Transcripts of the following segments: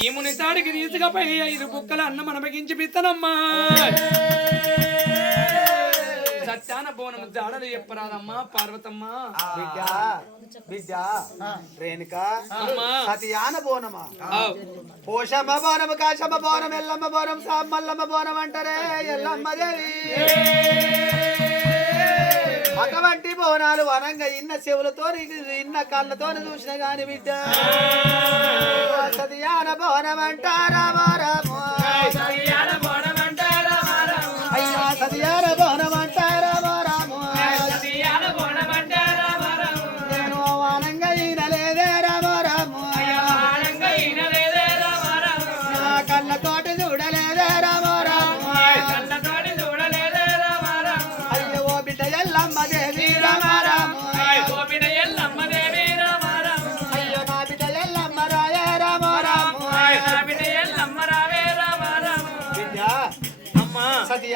ఈ మునితాడికి తీసుకపోయి ఐదు బుక్కల అన్నం అనమగించి పిత్తనమ్మా. సత్యాన బోనం జాడలు చెప్పరాదమ్మా పార్వతమ్మ. బిడ్డ బిడ్డ రేణుక అమ్మా. సతియాన బోనమా. పోషమ్మ బోనము కాశమ్మ బోనం ఎల్లమ్మ బోనం సామల్లమ్మ బోనం అంటారే ఎల్లమ్మ దేవి. అటువంటి బోనాలు వనంగా ఇన్న చెవులతో ఇన్న కళ్ళతో చూసిన గాని బిడ్డ.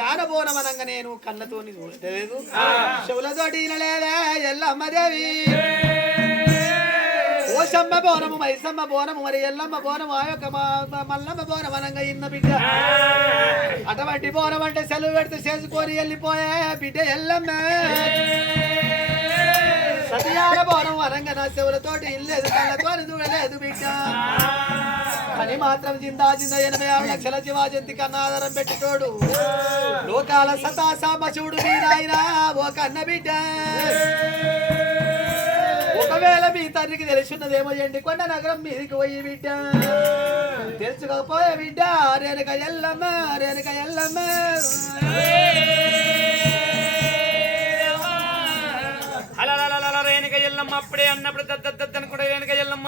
ఆడబోనమనంగా నేను కళ్ళతోని చూడలేదు చెవులతోటి ఈనలేదే ఎల్లమ్మ దేవి ఓషమ్మ బోనము మైసమ్మ బోనము మరి ఎల్లమ్మ బోనము ఆ యొక్క మల్లమ్మ బోనం అనంగా ఇన్న బిడ్డ. అటువంటి బోనం అంటే సెలవు పెడితే చేసుకొని వెళ్ళిపోయే బిడ్డ ఎల్లమ్మ. సతియాల బోనం అనంగా నా చెవులతోటి ఇల్లేదు కళ్ళతోని చూడలేదు బిడ్డ. మాత్రం జిందా జిందా ఎనభై ఆరు లక్షల జీవాజంతి కన్నా ఆధారం పెట్టితోడు లోకాల సతా సాంబశివుడు మీరాయినా ఓ కన్న బిడ్డ. ఒకవేళ మీ తండ్రికి తెలుసున్నదేమో ఎండి కొండ నగరం మీదికి పోయి బిడ్డ. తెలుసుకోకపోయే బిడ్డ రేణుక ఎల్లమ్మ రేణుక ఎల్లమ్మ. రేణుక ఎల్లమ్మ అప్పుడే అన్నప్పుడు దద్ద దద్దని కూడా రేణుక ఎల్లమ్మ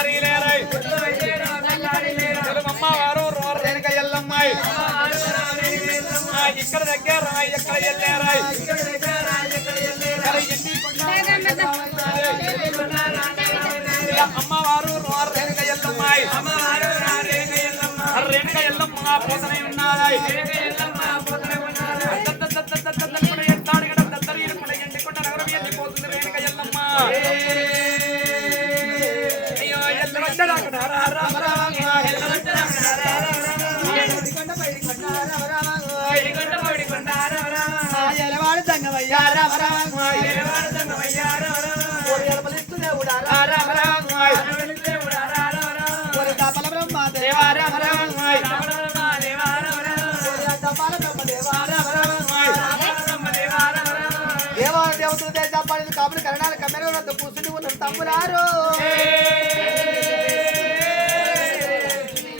దద్దారి లేరాయి తెలుగమ్మ వారు రోర్ రేణుక ఎల్లమ్మాయి ఆ, ఇక్కడ దగ్గర రాయి ఎక్కడ ఎల్లారాయి ఇక్కడ ఎన్ని ఇలా అమ్మవారు రోర్ రేణుక ఎల్లమ్మాయి రేణుక ఎల్లమ్మ పోతనే ఉన్నారాయి సంగమయ్యా రామ రామ సంగమయ్య రామ రామ రామ. రామ, రా, దేవా రా, రా. ఓరి తపాల బ్రహ్మ దేవా రామ రామ రామ, దేవా రా, రా. దేవా దేవతలు దేశాపాలి కాపులు కరణాలు కమ్మెర వద్ద కూర్చుని ఉన్న తమ్ములారు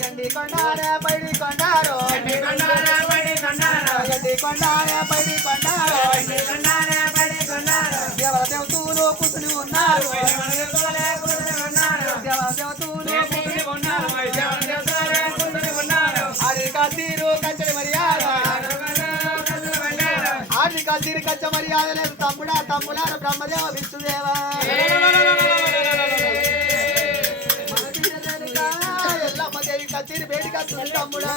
గండి కొండారే పైడి కొండారు కొండారా, పడి కొండారా. దేవతలు ఉన్నారు దేవతలే ఉన్నారు. దేవత దేవతలు కూర్చుని మర్యాద కూర్చుని ఉన్నారు. ఆడి మర్యాద లేదు తమ్ముడా తమ్ముడారు బ్రహ్మదేవ విష్ణుదేవా ఎల్లమ్మ దేవి కత్తిరి తమ్ముడా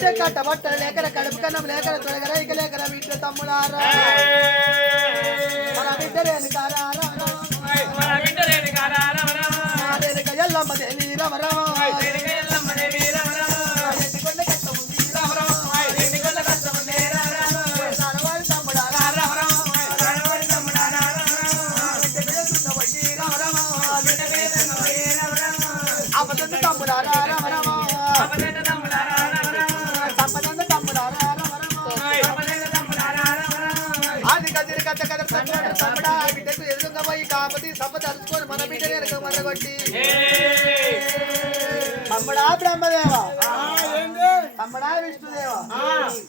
మన బిడ్డ కట్ట బట్టలు లేకర కడుపు కన్నం లేకర తొలగర ఇక లేకర బిడ్డ తమ్ముడారా మన మన బిడ్డలేని. ఎల్లమ్మ దేవి రమ రమ. దేనికి ఆది కదిరి కథ కథ తమ్ముడు తమ్ముడా బిడ్డకు ఎదురుగా పోయి కాపతి సభ తలుచుకొని మన బిడ్డ వెనక మరగొట్టి. ఏయ్. బ్రహ్మదేవ. బ్రాహ్మణ విష్ణుదేవ.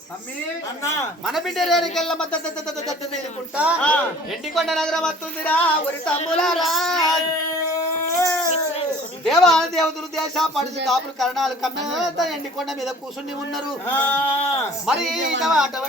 మమ్మీ మన బిడ్డ రేణుకెళ్ళ మద్దతు మేలుకుంటా. ఎండికొండ నగరం వస్తుందిరా ఒరి తమ్ములారా. దేవా దేవతలు దేశ పడుచు కాపులు కరణాలు కమ్మంతా ఎండికొండ మీద కూర్చుని ఉన్నారు. మరి అటువంటి